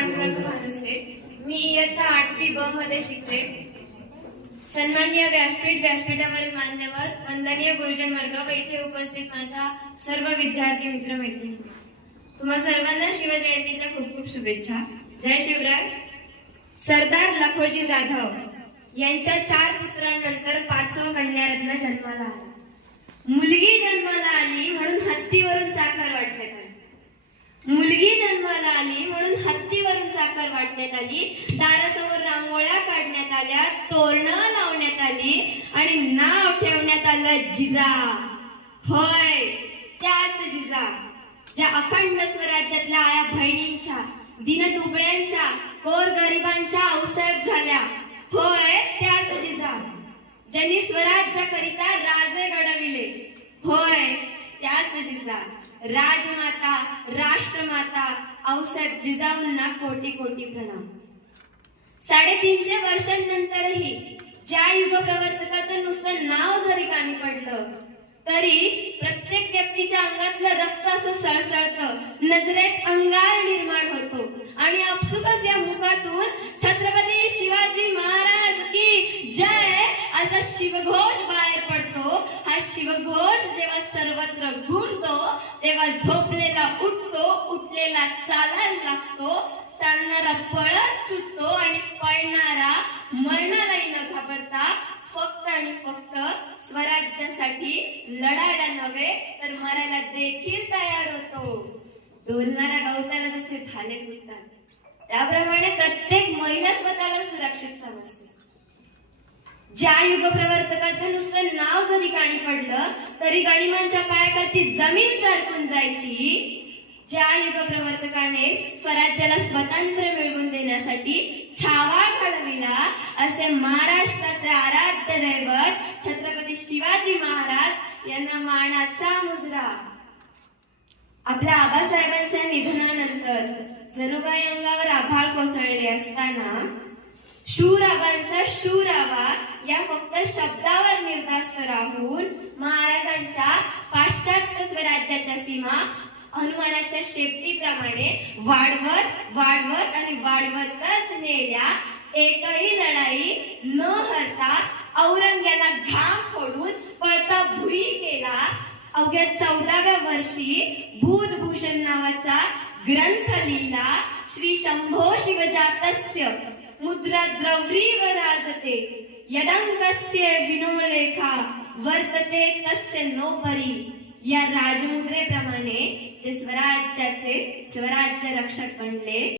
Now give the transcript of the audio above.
पांडुरंग भानुसे. मी इयत्ता 8वी ब मध्ये शिकते. सन्माननीय व्यासपीठावरील मान्यवर, वंदनीय गुरुजन वर्ग व इथे उपस्थित माझ्या सर्व विद्यार्थी मित्र मैत्रिणी, तुम्हा सर्वांना शिवजयंतीच्या खूप खूप शुभेच्छा. जय शिवराय. सरदार लखोजी जाधव यांच्या 4 पुत्रांनंतर 5वं कन्यारत्न जन्माला आला. मुलगी जन्माला आली म्हणून हत्तीवरून साखर वाटण्यात आली. मुलगी जन्माला आली म्हणून हत्तीवरून साखर वाटण्यात आली. दारासमोर रांगोळ्या काढण्यात आल्या, तोरणं लावण्यात आली आणि नाव ठेवण्यात आलं जिजा. होय, त्याच जिजा ज्या अखंड स्वराज्यातल्या आया बहिणींच्या, दीनदुबळ्यांच्या, गोरगरिबांच्या आऊसाहेब झाल्या. होय, त्याच जिजा ज्यांनी स्वराज्याकरिता राजे घडविले. होय, त्याच जिजा राजमाता, राष्ट्रमाता आऊसाहेब जिजाऊंना कोटी कोटी प्रणाम. 350 वर्षांनंतरही ज्या युगप्रवर्तकाचं नुसतं नाव जरी कानी पडलं तरी प्रत्येक व्यक्तीच्या अंगातलं रक्त असं सळसळतं, नजरेत अंगार निर्माण होतो आणि आपसुकच या मुखातून छत्रपती शिवाजी महाराज की जय असा शिवघोष बाहेर पडतो. हा शिवघोष जेव्हा सर्वत्र घुमतो तेव्हा झोपलेला उठतो, उठलेला चालायला लागतो, चालणारा पळत सुटतो आणि पळणारा मरणालाही न घाबरता फक्त आणि फक्त स्वराज्यासाठी लढायला नव्हे तर मरायला देखील तयार होतो. डोलणाऱ्या गवताला जसे भाले फुटतात त्याप्रमाणे प्रत्येक महिला स्वतःला सुरक्षित समजते. ज्या युगप्रवर्तकाचं नुसतं नाव जरी कानी पडलं तरी गणिमांच्या पायाखालची जमीन सरकून जायची. ज्या युगप्रवर्तकाने स्वराज्याला स्वातंत्र्य मिळवून देण्यासाठी छावा घडविला असे महाराष्ट्राचे आराध्य दैवत छत्रपती शिवाजी महाराज यांना मानाचा मुजरा. आपल्या आबासाहेबांच्या निधनानंतर जणू काही अंगावर आभाळ कोसळले असताना शूर आबांचा शूर आबा या फक्त शब्दावर निर्धास्त राहून महाराजांच्या पाश्चात्य स्वराज्याच्या सीमा हनुमानाच्या शेपटीप्रमाणे वाढवत वाढवत आणि वाढवतच नेल्या. एकही लढाई न हरता औरंग्याला घाम फोडून पळता भुई केला. अवघ्या 14व्या वर्षी बुधभूषण नावाचा ग्रंथ लिहिला. श्री शंभो शिवजातस्य मुद्रा द्रवरीव राजते यदंकस्य विनोलेखा वर्तते तस्य नोपरी. या राजमुद्रेप्रमाणे जे स्वराज्याचे स्वराज्य रक्षक बनले